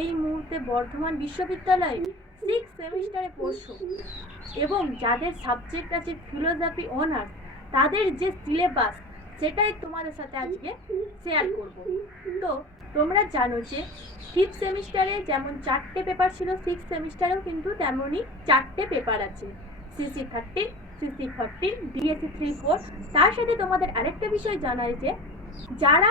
এই মুহূর্তে বর্ধমান বিশ্ববিদ্যালয়ে সিক্স সেমিস্টারে পড়ছো। এবং যাদের সাবজেক্ট আছে ফিলোসফি অনার্স তাদের যে সিলেবাস সেটাই তোমাদের সাথে আজকে শেয়ার করব। তো তোমরা জানো যে ফিফথ সেমিস্টারে যেমন চারটে পেপার ছিল সিক্স সেমিস্টারেও কিন্তু তেমনই চারটে পেপার আছে। CC thirteen CC fourteen DSC three four তার সাথে তোমাদের আরেকটা বিষয় জানাই যে, যারা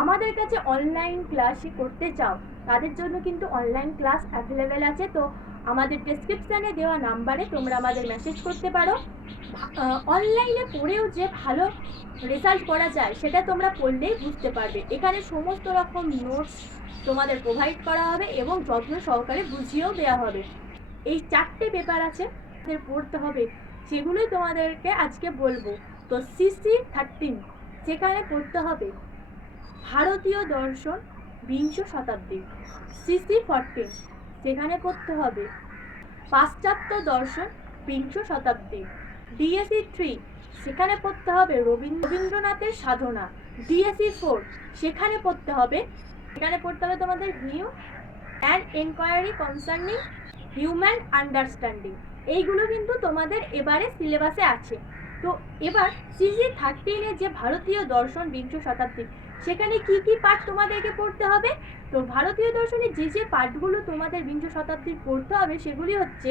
আমাদের কাছে অনলাইন ক্লাসই করতে চাও তাদের জন্য কিন্তু অনলাইন ক্লাস অ্যাভেলেবেল আছে। তো আমাদের ডেসক্রিপশানে দেওয়া নাম্বারে তোমরা আমাদের মেসেজ করতে পারো। অনলাইনে পড়েও যে ভালো রেজাল্ট করা যায়, সেটা তোমরা পড়লেই বুঝতে পারবে। এখানে সমস্ত রকম নোটস তোমাদের প্রোভাইড করা হবে এবং যত্ন সহকারে বুঝিয়েও দেওয়া হবে। এই চারটে পেপার আছে পড়তে হবে। সেগুলোই তোমাদেরকে আজকে বলব। তো সিসি থার্টিন সেখানে পড়তে হবে। ভারতীয় দর্শন বিংশ শতাব্দী সিসি ফোরটিন সেখানে পড়তে হবে। পাশ্চাত্য দর্শন বিংশ শতাব্দী ডিএসি থ্রি সেখানে পড়তে হবে রবীন্দ্র রবীন্দ্রনাথের সাধনা। ডিএসি ফোর সেখানে পড়তে হবে। সেখানে পড়তে হবে তোমাদের new and enquiry concerning human understanding এইগুলো কিন্তু তোমাদের এবারে সিলেবাসে আছে। তো এবার সিজি থার্টিনে যে ভারতীয় দর্শন বিংশ শতাব্দী, সেখানে কি কি পাঠ তোমাদেরকে পড়তে হবে? তো ভারতীয় দর্শনে যে যে পাঠগুলো তোমাদের বিংশ শতাব্দীর পড়তে হবে, সেগুলি হচ্ছে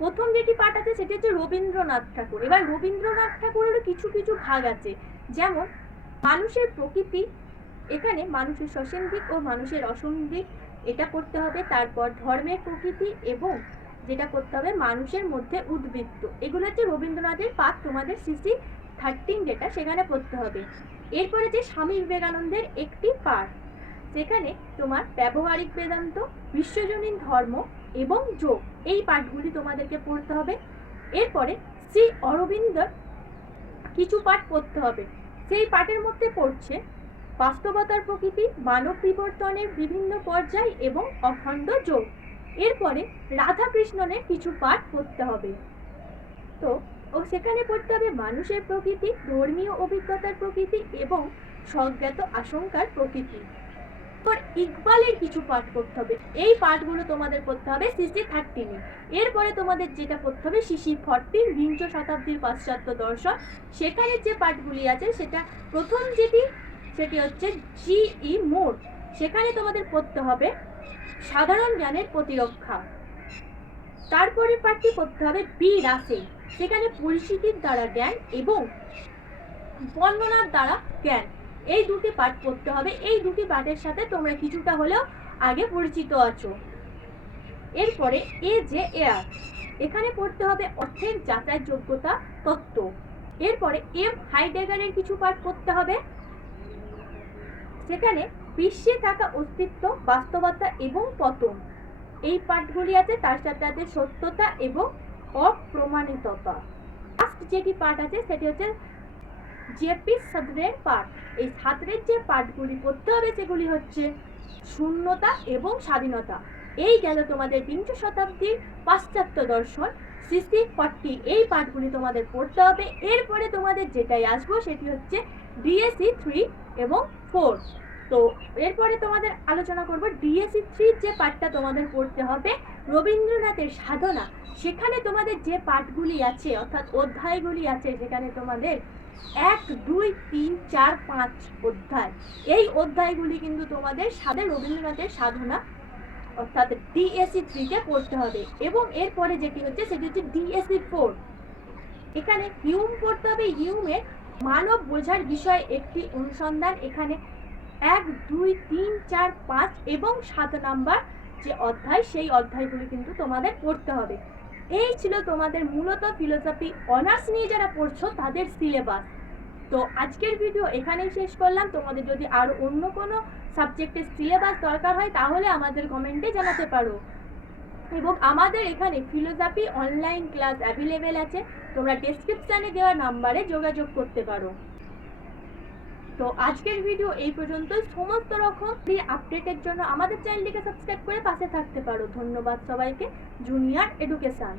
প্রথম যেটি পাঠ আছে সেটি হচ্ছে রবীন্দ্রনাথ ঠাকুর। এবার রবীন্দ্রনাথ ঠাকুরেরও কিছু কিছু ভাগ আছে। যেমন, মানুষের প্রকৃতি, এখানে মানুষের সসেন্দ্রিক ও মানুষের অসন্দ্রিক এটা পড়তে হবে। তারপর ধর্মের প্রকৃতি এবং যেটা করতে হবে, মানুষের মধ্যে উদ্বৃত্ত এগুলো হচ্ছে রবীন্দ্রনাথের পাঠ, তোমাদের সিসি থার্টিন যেটা, সেখানে পড়তে হবে। এরপরে যে স্বামী বিবেকানন্দের একটি পাঠ সেখানে তোমার ব্যবহারিক বেদান্ত, বিশ্বজনীন ধর্ম এবং যোগ, এই পাঠগুলি তোমাদেরকে পড়তে হবে। এরপরে শ্রী অরবিন্দর কিছু পাঠ পড়তে হবে। সেই পাঠের মধ্যে পড়ছে বাস্তবতার প্রকৃতি, মানব বিবর্তনের বিভিন্ন পর্যায় এবং অখণ্ড যোগ। এরপরে রাধাকৃষ্ণনের কিছু পাঠ পড়তে হবে। তো, ও সেখানে পড়তে হবে মানুষের প্রকৃতি, ধর্মীয় অভিজ্ঞতার প্রকৃতি এবং স্বজ্ঞাত আশঙ্কার প্রকৃতি। তোর ইকবালের কিছু পাঠ করতে হবে। এই পাঠগুলো তোমাদের করতে হবে সিসি থার্টিনে। এরপরে তোমাদের যেটা করতে হবে সিসি ফর্টিন বিংশ শতাব্দীর পাশ্চাত্য দর্শন। সেখানে যে পাঠগুলি আছে, সেটা প্রথম যেটি, সেটি হচ্ছে জিই মোড। সেখানে তোমাদের পড়তে হবে সাধারণ জ্ঞানের প্রতিরক্ষা। তারপরে পাঠটি করতে হবে বি রাসে সেখানে পরিস্থিতির দ্বারা জ্ঞান এবং বর্ণনার দ্বারা জ্ঞান। এই দুটি পাঠ পড়তে হবে। এই দুটি পাঠের সাথে তোমরা কিছুটা হলেও আগে পরিচিত আছো। এরপরে এ যে এয়ার এখানে পড়তে হবে অর্থের যাচাই যোগ্যতা তত্ত্ব। এরপরে এম হাইডেগারের কিছু পাঠ পড়তে হবে। সেখানে বিশ্বে থাকা অস্তিত্ব, বাস্তবতা এবং পতন। এই পাঠগুলি আছে তার সাথে আছে সত্যতা এবং অপ্রমাণিততা। লাস্ট যেটি পাঠ আছে, সেটি হচ্ছে জেপি সাদরের পাঠ। এই সাদরের যে পাঠগুলি পড়তে হবে, সেগুলি হচ্ছে শূন্যতা এবং স্বাধীনতা। এই গেল তোমাদের বিংশ শতাব্দীর পাশ্চাত্য দর্শন। সিসি ফর্টি এই পাঠগুলি তোমাদের পড়তে হবে। এরপরে তোমাদের যেটাই আসব, সেটি হচ্ছে ডিএসসি থ্রি এবং ফোর। তো এরপরে তোমাদের আলোচনা করব ডিএসসি থ্রির যে পাঠটা তোমাদের পড়তে হবে, রবীন্দ্রনাথের সাধনা। সেখানে তোমাদের যে পাঠগুলি আছে, অর্থাৎ অধ্যায়গুলি আছে, সেখানে তোমাদের এক, দুই, তিন, চার, পাঁচ অধ্যায়। এই অধ্যায়গুলি কিন্তু তোমাদের সাথে রবীন্দ্রনাথের সাধনা, অর্থাৎ ডিএসসি থ্রিতে পড়তে হবে। এবং এরপরে যেটি হচ্ছে, সেটি হচ্ছে ডিএসসি ফোর এখানে হিউম পড়তে হবে। হিউমের মানব বোঝার বিষয়ে একটি অনুসন্ধান এখানে এক, দুই, তিন, চার, পাঁচ এবং সাত নাম্বার যে অধ্যায়, সেই অধ্যায়গুলি কিন্তু তোমাদের পড়তে হবে। এই ছিল তোমাদের মূলত ফিলোসফি অনার্স নিয়ে যারা পড়ছো, তাদের সিলেবাস তো আজকের ভিডিও এখানেই শেষ করলাম। তোমাদের যদি আরও অন্য কোনো সাবজেক্টের সিলেবাস দরকার হয়, তাহলে আমাদের কমেন্টে জানাতে পারো। এবং আমাদের এখানে ফিলোসফি অনলাইন ক্লাস অ্যাভেলেবেল আছে। তোমরা ডেসক্রিপশানে দেওয়া নাম্বারে যোগাযোগ করতে পারো। তো আজকের ভিডিও এই পর্যন্ত সমস্ত রকম আপডেটের জন্য আমাদের চ্যানেলটিকে সাবস্ক্রাইব করে পাশে থাকতে পারো। ধন্যবাদ সবাইকে। Junior education